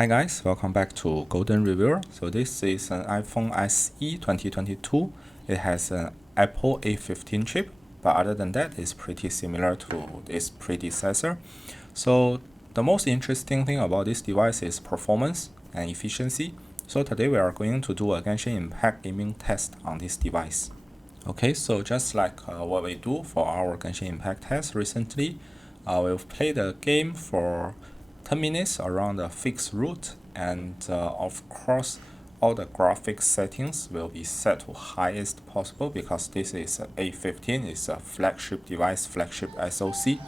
Hi guys, welcome back to Golden Reviewer. So this is an iPhone SE 2022. It has an Apple A15 chip, but other than that, it's pretty similar to its predecessor. So the most interesting thing about this device is performance and efficiency. So today we are going to do a Genshin Impact gaming test on this device. Okay, so just like what we do for our Genshin Impact test recently, we've played a game for 10 minutes around a fixed route, and of course all the graphics settings will be set to highest possible because this is a A15, it's a flagship device, flagship SoC.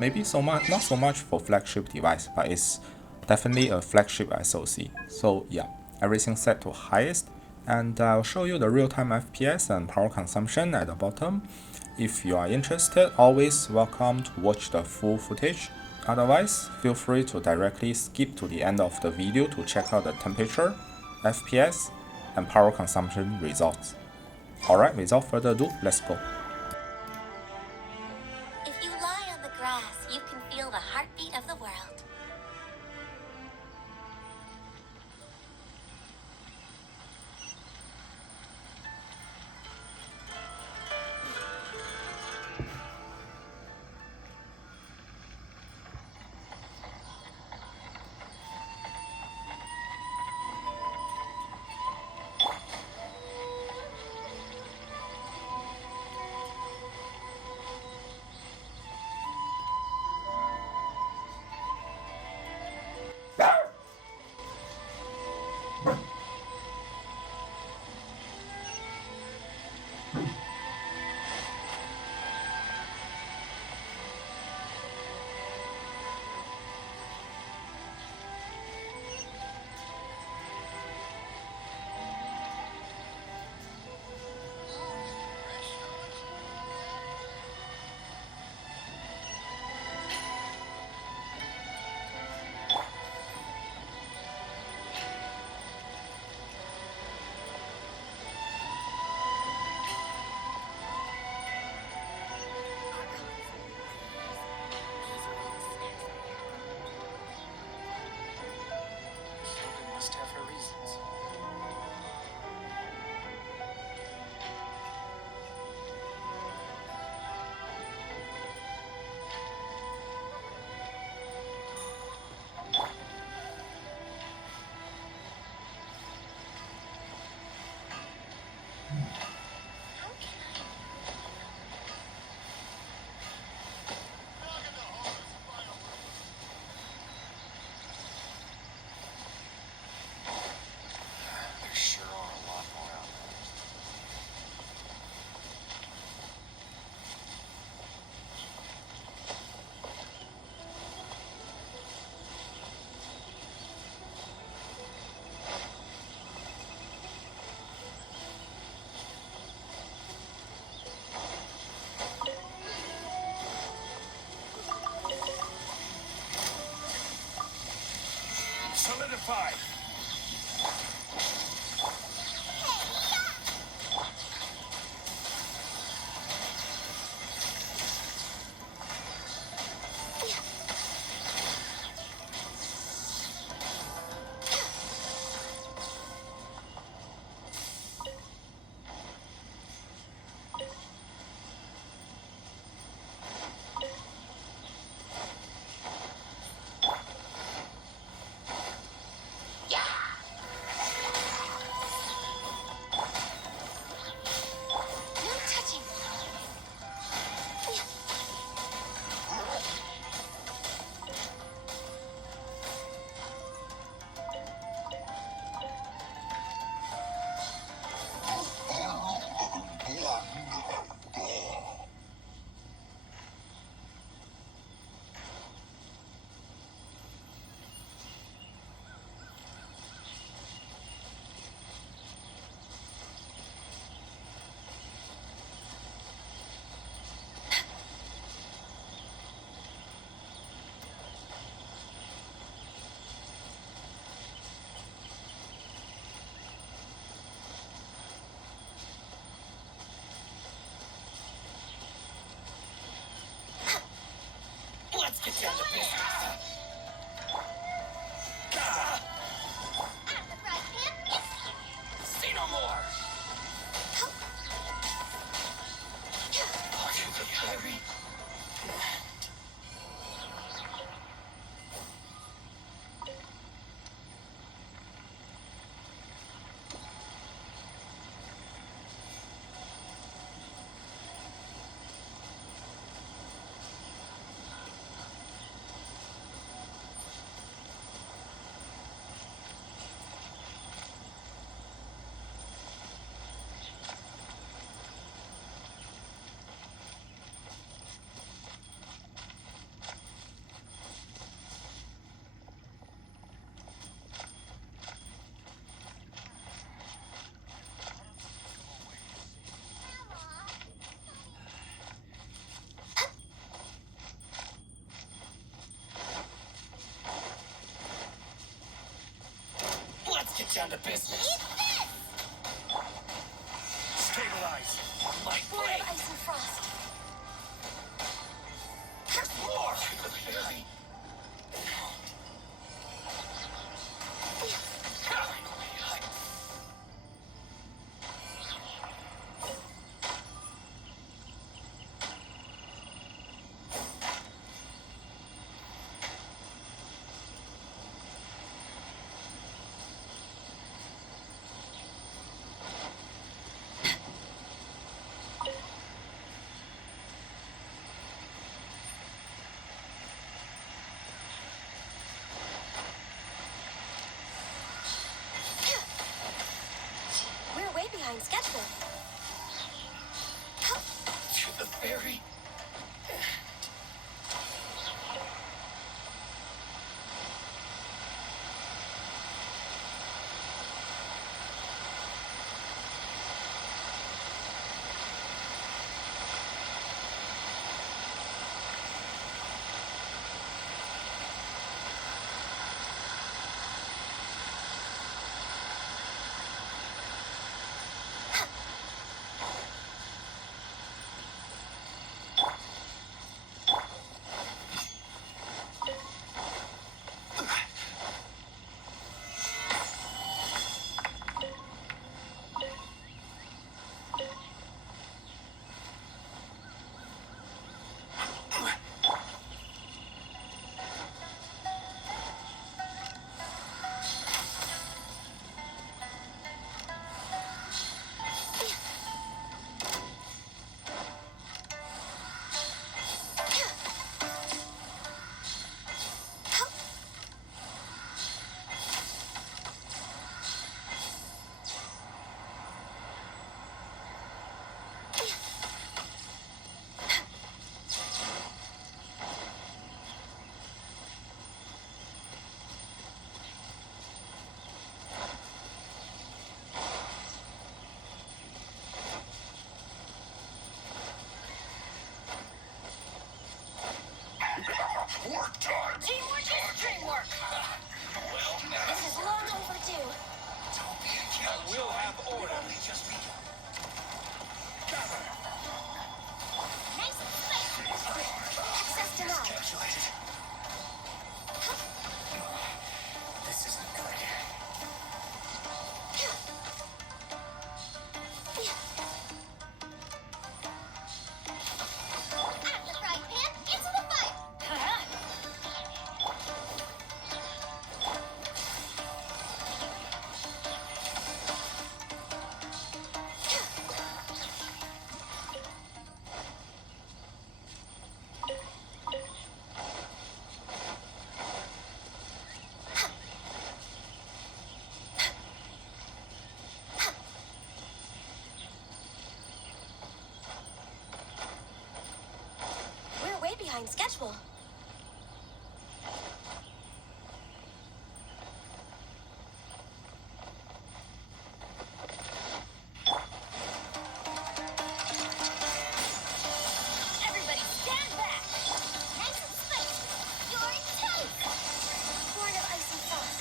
Maybe not so much for flagship device, but it's definitely a flagship SoC. So yeah, everything set to highest, and I'll show you the real-time FPS and power consumption at the bottom. If you are interested, always welcome to watch the full footage. Otherwise, feel free to directly skip to the end of the video to check out the temperature, FPS, and power consumption results. Alright, without further ado, let's go. If you lie on the grass, you can feel the heartbeat of the world. Must have her reasons. There sure are a lot more out there. Solidified. Yeah! get down to business. Eat this! Stabilize. Light Born blade. of ice and frost. There's more. The fairy. We're way behind schedule. To the fairy. Work time. Teamwork is dreamwork. Well, now. This is long overdue. Don't be a kid. We'll have order. Only just begun. Nice and spicy. Access denied. Calculated. This isn't good. Out of the frying pan, into the fire. We're way behind schedule. Everybody stand back. Nice and spicy. You're toast. Born of ice and frost.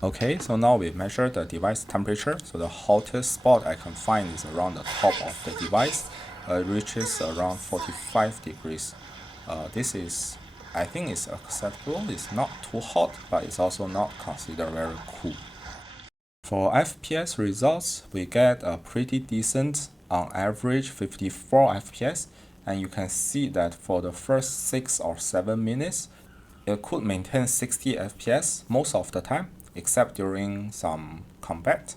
Okay, so now we measure the device temperature. So the hottest spot I can find is around the top of the device. It reaches around 45 degrees. This is, I think, is acceptable. It's not too hot, but it's also not considered very cool. For FPS results, we get a pretty decent, on average 54 FPS, and you can see that for the first 6 or 7 minutes, it could maintain 60 FPS most of the time, except during some combat.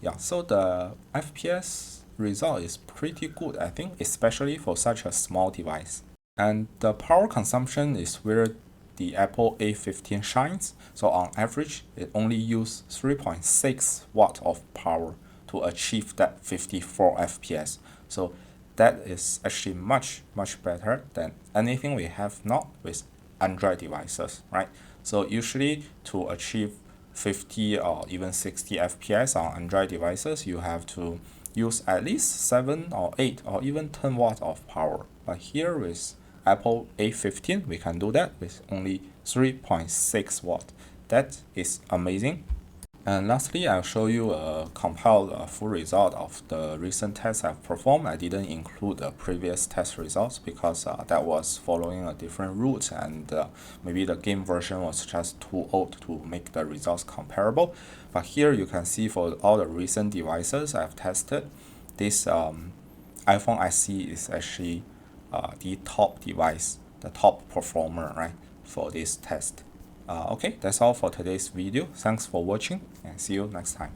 Yeah, so the FPS result is pretty good, I think, especially for such a small device. And the power consumption is where the Apple A15 shines. So on average, it only uses 3.6 watt of power to achieve that 54 FPS. So that is actually much better than anything we have now with Android devices, right? So usually to achieve 50 or even 60 FPS on Android devices, you have to use at least 7 or 8 or even 10 watts of power. But here with Apple A15, we can do that with only 3.6 watt. That is amazing. And lastly, I'll show you a compiled full result of the recent tests I've performed. I didn't include the previous test results because that was following a different route, and maybe the game version was just too old to make the results comparable. But here you can see for all the recent devices I've tested, this iPhone SE is actually the top device, the top performer, right, for this test. Okay, that's all for today's video. Thanks for watching and see you next time.